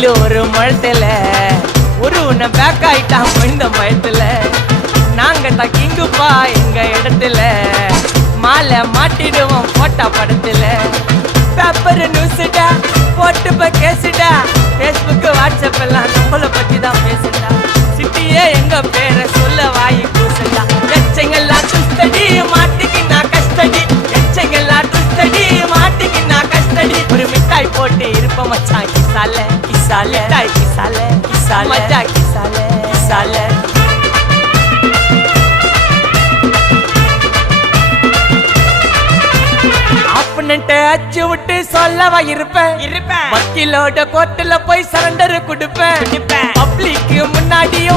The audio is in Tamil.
வெயில் ஒரு மழத்துல ஒரு உன்னை பேக் ஆயிட்டான் இந்த பயத்துல நாங்க தான் கிங்குப்பா எங்க இடத்துல மாலை மாட்டிடுவோம் போட்டா படத்துல பேப்பர் நியூஸ்டா போட்டு கேசுடா Facebook வாட்ஸ்அப் எல்லாம் நம்மள பத்தி தான் பேசுடா சிட்டியே எங்க பேரை சொல்ல வாய் பூசுடா எச்சங்கெல்லாம் துஸ்தடி மாட்டிக்கு நான் கஸ்டடி எச்சங்கெல்லாம் துஸ்தடி மாட்டிக்கு நான் கஸ்டடி ஒரு மிட்டாய் போட்டு இருப்ப மச்சான் கிசால கிசால மிட்டாய் கிசால கிசால மச்சா கிசால கிசால அச்சு விட்டு சொல்லவா இருப்பேன் வக்கீலோட கோர்ட்டுல போய் சரண்டர் கொடுப்பேன் பப்ளிக்கு முன்னாடியும்